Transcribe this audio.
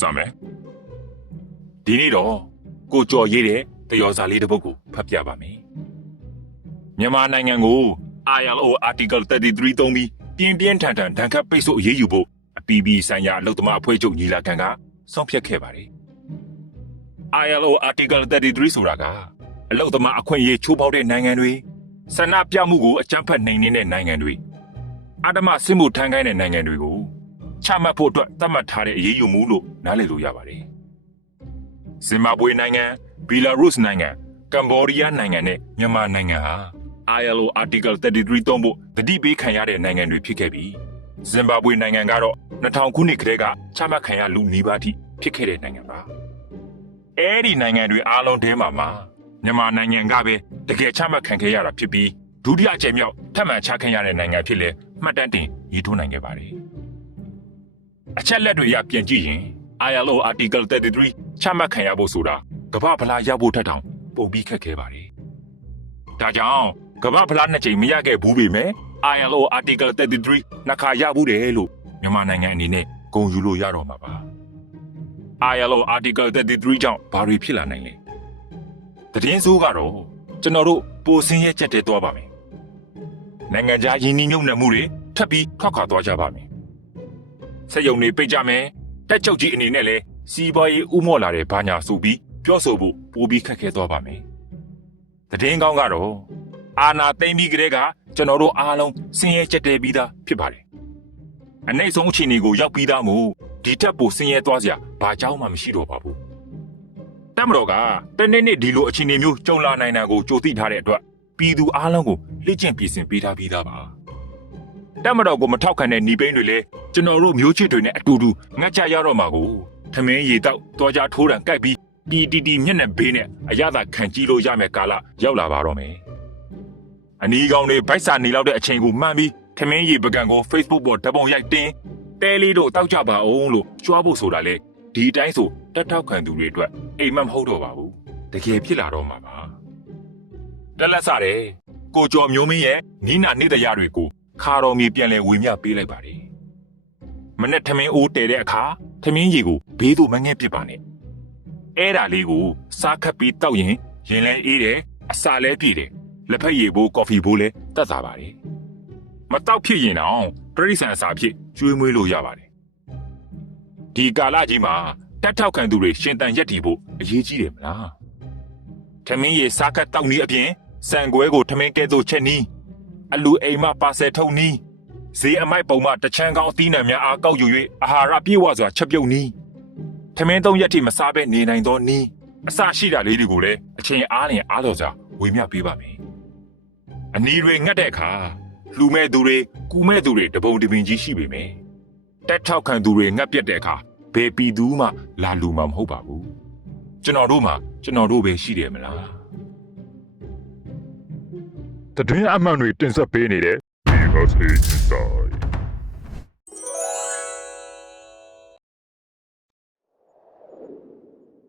စမယ်ဒီနေ့တော့ကိုကြော်ရေးတဲ့တယောစာလေးတစ်ပုဒ်ကိုဖတ်ပြပါမယ်မြန်မာနိုင်ငံကို ILO Article 33သုံးပြီးပြင်းပြင်းထန်ထန်ဒဏ်ခတ်ပိတ်ဆို့အရေးယူဖို့အပြည်ပြည်ဆိုင်ရာအလုပ်သမားအဖွဲ့ချုပ်ညီလာခံကဆုံးဖြတ်ခဲ့ပါတယ် ILO Article 33ဆိုတာကအလုပ်သမားအခွင့်အရေးချိုးဖောက်တဲ့နိုင်ငံတွေဆန္ဒပြမှုကိုအကြမ်းဖက်နှိမ်နင်းတဲ့နိုင်ငံတွေအဓမ္မစစ်မှုထမ်းခိုင်းတဲ့နိုင်ငံတွေကို ချမှတ်ဖို့အတွက်သတ်မှတ်ထားတဲ့အရေးယူမှုလို့နားလည်လို့ရပါတယ်။ဇင်ဘာဘွေနိုင်ငံ၊ဘီလာရုစ်နိုင်ငံ၊ကမ္ဘောဒီးယားနိုင်ငံနဲ့မြန်မာနိုင်ငံဟာ ILO Article 33သုံးဖို့တတိပေးခံရတဲ့နိုင်ငံတွေဖြစ်ခဲ့ပြီးဇင်ဘာဘွေနိုင်ငံကတော့2000ခုနှစ်ကတည်းကချမှတ်ခံရလူနီးပါးထိဖြစ်ခဲ့တဲ့နိုင်ငံပါ။အဲ့ဒီနိုင်ငံတွေအားလုံးထဲမှာမှာမြန်မာနိုင်ငံကပဲတကယ်ချမှတ်ခံခဲ့ရတာဖြစ်ပြီးဒုတိယအကြိမ်မြောက်ထပ်မံချခံရတဲ့နိုင်ငံဖြစ်လေမှတ်တမ်းတင်ရေးထိုးနိုင်ခဲ့ပါတယ်။ အချက်လက်တွေရပြန်ကြည့်ရင် ILO Article 33ချမှတ်ခံရဖို့ဆိုတာကမ္ဘာဖလားရဖို့ထက်တောင်ပိုပြီးခက်ခဲပါတယ်။ဒါကြောင့်ကမ္ဘာဖလားနှစ်ကြိမ်မရခဲ့ဘူးပေမဲ့ ILO Article 33နှစ်ခါရဘူးတယ်လို့မြန်မာနိုင်ငံအနေနဲ့ဂုဏ်ယူလို့ရတော့မှာပါ။ ILO Article 33ကြောင့်ဘာတွေဖြစ်လာနိုင်လဲ။သတင်းဆိုးကတော့ကျွန်တော်တို့ပိုစင်းရဲချက်တဲသွားပါမယ်။နိုင်ငံခြားယင်းနှိမ့်ညွံ့နှံမှုတွေထပ်ပြီးခောက်ခါသွားကြပါမယ်။ စက်ယုံတွေပိတ်ကြမယ်။တက်ချုပ်ကြီးအနေနဲ့လည်းစီးပွားရေးဥမော့လာတဲ့ဘာညာဆိုပြီးပြောဆိုဖို့ပိုပြီးခက်ခဲသွားပါမယ်။သတင်းကောင်းကတော့အာနာသိမ့်ပြီးကလေးကကျွန်တော်တို့အားလုံးစင်းရဲချက်တဲပြီးသားဖြစ်ပါတယ်။အနိုင်ဆုံးအခြေအနေကိုရောက်ပြီးသားမို့ဒီထက်ပိုစင်းရဲသွားစရာဘာကြောင်းမှမရှိတော့ပါဘူး။တက်မတော်ကတနေ့နေ့ဒီလိုအခြေအနေမျိုးကြုံလာနိုင်တာကိုကြိုသိထားတဲ့အတွက်ပြည်သူအားလုံးကိုလက်ကျင့်ပြင်ဆင်ပေးထားပြီးသားပါ။ တက်မတော်ကိုမထောက်ခံတဲ့ညီပိန်းတွေလည်းကျွန်တော်တို့မျိုးချစ်တွေနဲ့အတူတူငတ်ကြရတော့မှာကိုထမင်းရေတောက်တော်ကြထိုးတံကြိုက်ပြီးတီတီတီမျက်နှာဘေးနဲ့အရသာခံကြည့်လို့ရမယ်ကာလရောက်လာပါတော့မယ်။အနီးကောင်းတွေဗိုက်စာနေလောက်တဲ့အချိန်ကိုမှန်းပြီးထမင်းရေပကံကို Facebook ပေါ်ဓာတ်ပုံရိုက်တင်တဲလေးတို့တောက်ကြပါအောင်လို့ကြွားဖို့ဆိုတာလေဒီအတိုင်းဆိုတက်ထောက်ခံသူတွေအတွက်အိမ်မက်မဟုတ်တော့ပါဘူးတကယ်ဖြစ်လာတော့မှာပါတက်လက်စားတယ်ကိုကျော်မျိုးမင်းရဲ့နီးနာနေတရားတွေကို ခါတော်မီပြန်လဲဝေမျှပေးလိုက်ပါတယ်မနဲ့ထမင်းအိုးတဲတဲ့အခါထမင်းရေကိုဘေးသို့မငဲ့ပစ်ပါနဲ့အဲ့ဒါလေးကိုစားခတ်ပြီးတောက်ရင်ရင်လဲအေးတယ်အစာလဲပြည့်တယ်လက်ဖက်ရည်ဘိုးကော်ဖီဘိုးလဲတက်စားပါတယ်မတောက်ဖြစ်ရင်တော့တရိษံအစာဖြစ်ကျွေးမွေးလို့ရပါတယ်ဒီကာလကြီးမှာတက်ထောက်ခံသူတွေရှင်တန်ရက်တည်ဖို့အရေးကြီးတယ်မလားထမင်းရေစားခတ်တောက်နည်းအပြင်စံကွဲကိုထမင်းကဲသို့ချက်နီး အလူအိမ်မပါဆယ်ထုံနီးဈေးအမိုက်ပုံမှတချမ်းကောင်းအသီးနှံများအားကောက်ယူ၍အာဟာရပြည့်ဝစွာချက်ပြုတ်နီးထမင်းသုံးရက်ထိမစားဘဲနေနိုင်သောနီးအစရှိတာလေးတွေကိုလည်းအချိန်အားလျင်အားတော်စွာဝေမျှပေးပါမယ်အနီတွေငတ်တဲ့အခါလှူမဲ့သူတွေကူမဲ့သူတွေတပုံတပင်ကြီးရှိပေမယ်တက်ထောက်ခံသူတွေငတ်ပြတ်တဲ့အခါဘယ်ပြည်သူမှလာလူမှာမဟုတ်ပါဘူးကျွန်တော်တို့မှကျွန်တော်တို့ပဲရှိတယ်မလား တတွင်းအမှန်တွေတင်ဆက်ပေးနေတဲ့ Because Inside